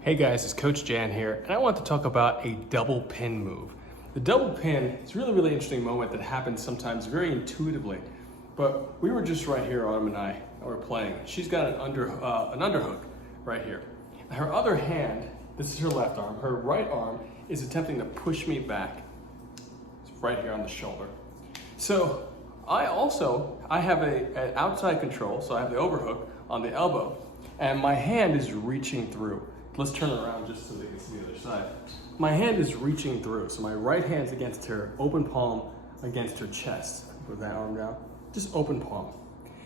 Hey guys, it's Coach Jan here, and I want to talk about a double pin move. The double pin is a really interesting moment that happens sometimes very intuitively, but we were just right here, Autumn and I were playing. She's got an underhook right here. Her other hand, this is her left arm, her right arm is attempting to push me back. It's right here on the shoulder. So I have an outside control, so I have the overhook on the elbow, and my hand is reaching through. Let's turn it around just so they can see the other side. My hand is reaching through, so my right hand's against her open palm against her chest. Put that arm down, just open palm.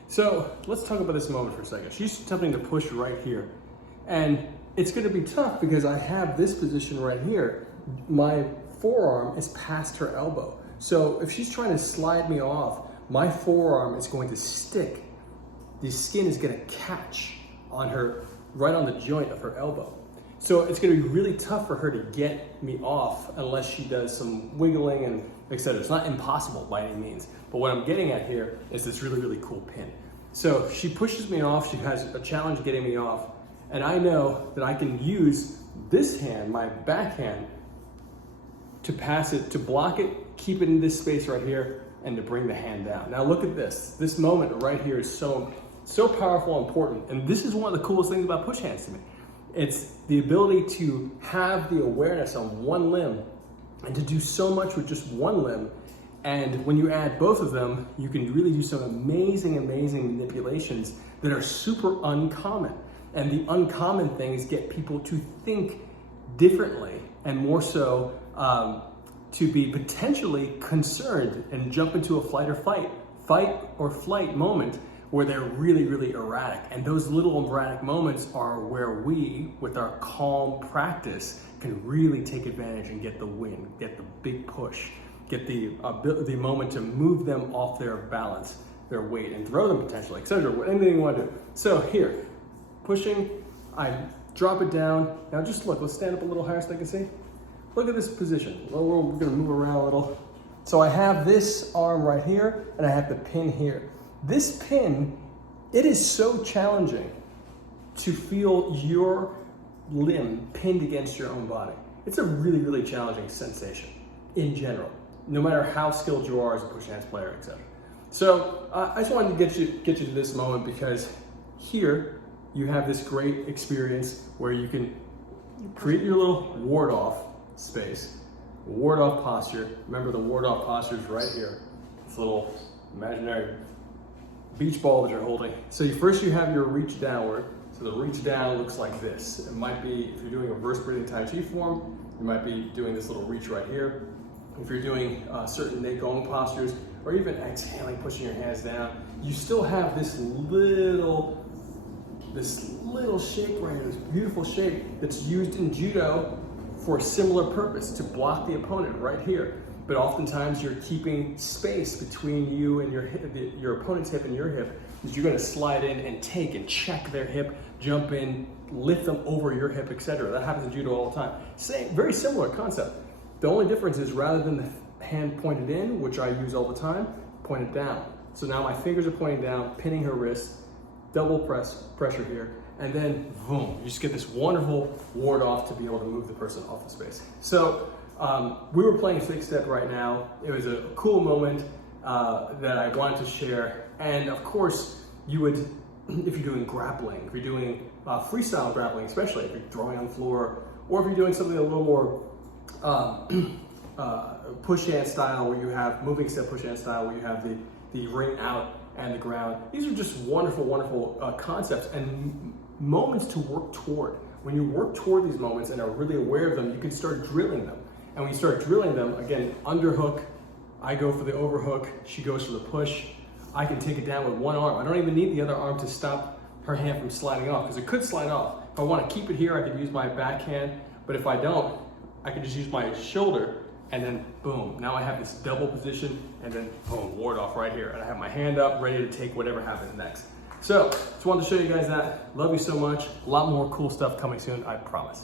So let's talk about this moment for a second. She's attempting to push right here, and it's gonna be tough because I have this position right here. My forearm is past her elbow. So if she's trying to slide me off, my forearm is going to stick. The skin is gonna catch on her, right on the joint of her elbow. So it's gonna be really tough for her to get me off unless she does some wiggling and etc. It's not impossible by any means, but what I'm getting at here is this really cool pin. So she pushes me off, she has a challenge getting me off, and I know that I can use this hand, my backhand, to pass it, to block it, keep it in this space right here, and to bring the hand down. Now look at this. This moment right here is so powerful and important, and this is one of the coolest things about push hands to me. It's the ability to have the awareness on one limb and to do so much with just one limb. And when you add both of them, you can really do some amazing manipulations that are super uncommon. And the uncommon things get people to think differently and more so to be potentially concerned and jump into a fight or flight moment where they're really erratic. And those little erratic moments are where we, with our calm practice, can really take advantage and get the win, get the big push, get the moment to move them off their balance, their weight, and throw them potentially, etc. Anything you want to do. So here, pushing, I drop it down. Now just look, let's stand up a little higher so they can see. Look at this position. Well, we're gonna move around a little. So I have this arm right here, and I have the pin here. This pin, it is so challenging to feel your limb pinned against your own body. It's a really challenging sensation in general, no matter how skilled you are as a push hands player, etc. So I just wanted to get you to this moment because here you have this great experience where you can create your little ward off space, ward off posture. Remember the ward off posture is right here. This little imaginary beach ball that you're holding. So first you have your reach downward. So the reach down looks like this. It might be, if you're doing a reverse breathing Tai Chi form, you might be doing this little reach right here. If you're doing certain Neigong postures, or even exhaling, pushing your hands down, you still have this little shape right here, this beautiful shape that's used in judo for a similar purpose, to block the opponent right here. But oftentimes you're keeping space between you and your hip, your opponent's hip and your hip, because you're gonna slide in and take and check their hip, jump in, lift them over your hip, etc. That happens in judo all the time. Very similar concept. The only difference is rather than the hand pointed in, which I use all the time, point it down. So now my fingers are pointing down, pinning her wrist, double pressure here, and then boom, you just get this wonderful ward off to be able to move the person off the space. So we were playing fake step right now. It was a cool moment that I wanted to share. And of course, you would, if you're doing grappling, if you're doing freestyle grappling, especially if you're throwing on the floor, or if you're doing something a little more push hand style, where you have moving step push hand style, where you have the ring out and the ground. These are just wonderful concepts and moments to work toward. When you work toward these moments and are really aware of them, you can start drilling them. And when you start drilling them, again, underhook, I go for the overhook, she goes for the push. I can take it down with one arm. I don't even need the other arm to stop her hand from sliding off, because it could slide off. If I want to keep it here, I could use my backhand, but if I don't, I can just use my shoulder, and then boom, now I have this double position, and then boom, ward off right here. And I have my hand up, ready to take whatever happens next. So, just wanted to show you guys that. Love you so much. A lot more cool stuff coming soon, I promise.